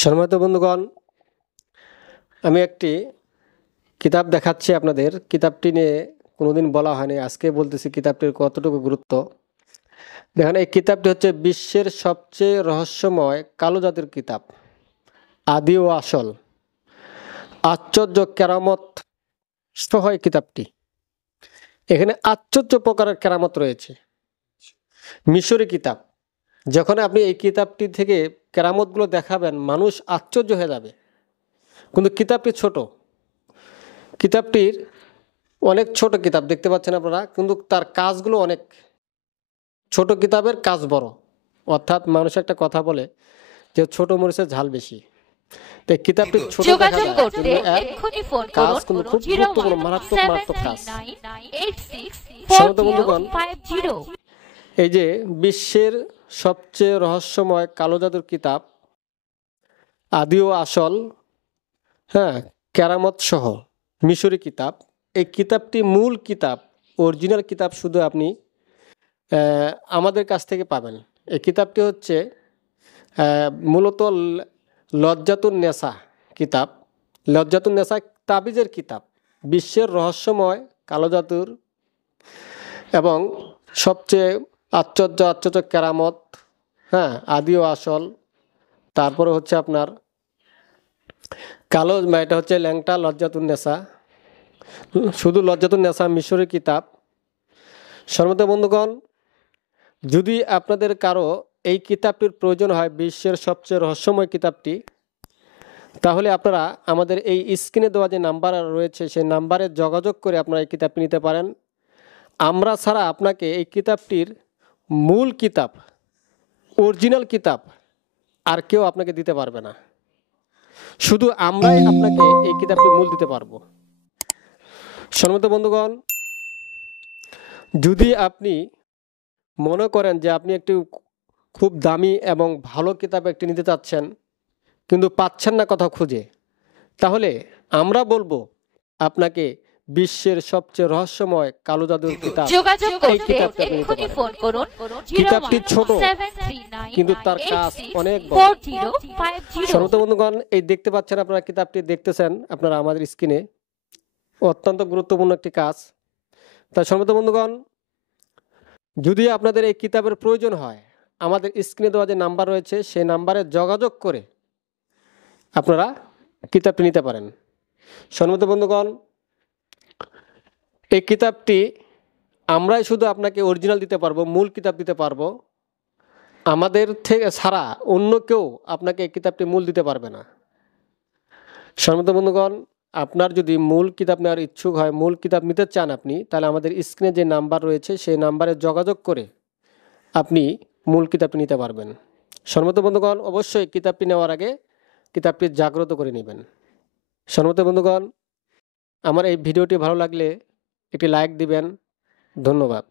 সম্মানিত বন্ধুগণ, আমি একটি কিতাব দেখাচ্ছি আপনাদের। কিতাবটি নিয়ে কোনোদিন বলা হয়নি, আজকে বলতেছি কিতাবটির কতটুকু গুরুত্ব। দেখেন, এই কিতাবটি হচ্ছে বিশ্বের সবচেয়ে রহস্যময় কালো জাদুর কিতাব, আদি ও আসল, আশ্চর্য কেরামত সহ এই কিতাবটি। এখানে আশ্চর্য প্রকারের কেরামত রয়েছে। মিশরি কিতাব, যখন আপনি এই কিতাবটি থেকে কেরামতগুলো দেখাবেন, মানুষ আশ্চর্য হয়ে যাবে। কিন্তু কিতাবটি ছোট, কিতাবটির অনেক ছোট কিতাব দেখতে পাচ্ছেন আপনারা, কিন্তু তার কাজগুলো অনেক ছোট। কিতাবের কাজ বড়, অর্থাৎ মানুষ একটা কথা বলে যে ছোট মরিচের ঝাল বেশি। তাই কিতাবটি ছোট দেখা যায়, কিন্তু এর কাজ কিন্তু খুব গুরুত্বপূর্ণ, মারাত্মক মারাত্মক কাজ। সম্মানিত বন্ধুগণ, এই যে বিশ্বের সবচেয়ে রহস্যময় কালো জাদুর কিতাব, আদি ও আসল, হ্যাঁ, কেরামত সহ মিশরি কিতাব, এই কিতাবটি মূল কিতাব, অরিজিনাল কিতাব শুধু আপনি আমাদের কাছ থেকে পাবেন। এই কিতাবটি হচ্ছে মূলত লজ্জাতুন নেসা কিতাব। লজ্জাতুন নেসা তাবিজের কিতাব, বিশ্বের রহস্যময় কালো জাদুর এবং সবচেয়ে আশ্চর্য আশ্চর্য কেরামত, হ্যাঁ, আদি ও আসল। তারপরে হচ্ছে আপনার কালো, এটা হচ্ছে ল্যাংটা লজ্জাতুন নেসা, শুধু লজ্জাতুন নেসা মিশরি কিতাব। সম্মানিত বন্ধুগণ, যদি আপনাদের কারো এই কিতাবটির প্রয়োজন হয়, বিশ্বের সবচেয়ে রহস্যময় কিতাবটি, তাহলে আপনারা আমাদের এই স্ক্রিনে দেওয়া যে নাম্বার রয়েছে সেই নাম্বারে যোগাযোগ করে আপনারা এই কিতাবটি নিতে পারেন। আমরা ছাড়া আপনাকে এই কিতাবটির মূল কিতাব, অরিজিনাল কিতাব আর কেউ আপনাকে দিতে পারবে না। শুধু আমরাই আপনাকে এই কিতাবটি মূল দিতে পারবো। সম্মানিত বন্ধুগণ, যদি আপনি মনে করেন যে আপনি একটি খুব দামি এবং ভালো কিতাব একটি নিতে চাচ্ছেন, কিন্তু পাচ্ছেন না কোথাও খুঁজে, তাহলে আমরা বলবো আপনাকে বিশ্বের সবচেয়ে রহস্যময় কালো জাদুর কিতাব, এই কিতাবটা আপনি নিতে পারেন। কিতাবটি ছোট, কিন্তু তার কাজ অনেক বড়। সম্মানিত বন্ধুগণ, এই দেখতে পাচ্ছেন আপনারা, কিতাবটি দেখতেছেন আপনারা আমাদের স্ক্রিনে, অত্যন্ত গুরুত্বপূর্ণ একটি কাজ। তাই সম্মানিত বন্ধুগণ, যদি আপনাদের এই কিতাবের প্রয়োজন হয়, আমাদের স্ক্রিনে দেওয়া যে নাম্বার রয়েছে সেই নাম্বারে যোগাযোগ করে আপনারা কিতাবটি নিতে পারেন। সম্মানিত বন্ধুগণ, এই কিতাবটি আমরাই শুধু আপনাকে অরিজিনাল দিতে পারবো, মূল কিতাব দিতে পারবো। আমাদের থেকে ছাড়া অন্য কেউ আপনাকে এই কিতাবটি মূল দিতে পারবে না। সম্মানিত বন্ধুগণ, আপনার যদি মূল কিতাব নেওয়ার ইচ্ছুক হয়, মূল কিতাব নিতে চান আপনি, তাহলে আমাদের স্ক্রিনে যে নাম্বার রয়েছে সেই নাম্বারে যোগাযোগ করে আপনি মূল কিতাবটি নিতে পারবেন। সম্মানিত বন্ধুগণ, অবশ্যই কিতাবটি নেওয়ার আগে কিতাবটি জাগ্রত করে নেবেন। সম্মানিত বন্ধুগণ, আমার এই ভিডিওটি ভালো লাগলে একটি লাইক দিবেন। ধন্যবাদ।